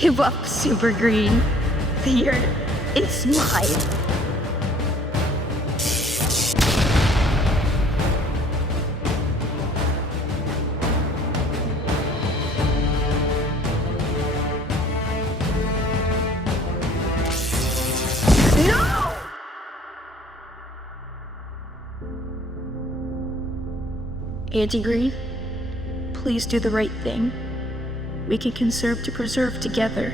Give up, Super Green. The Earth is mine. No! Auntie Green, please do the right thing. We can conserve to preserve together.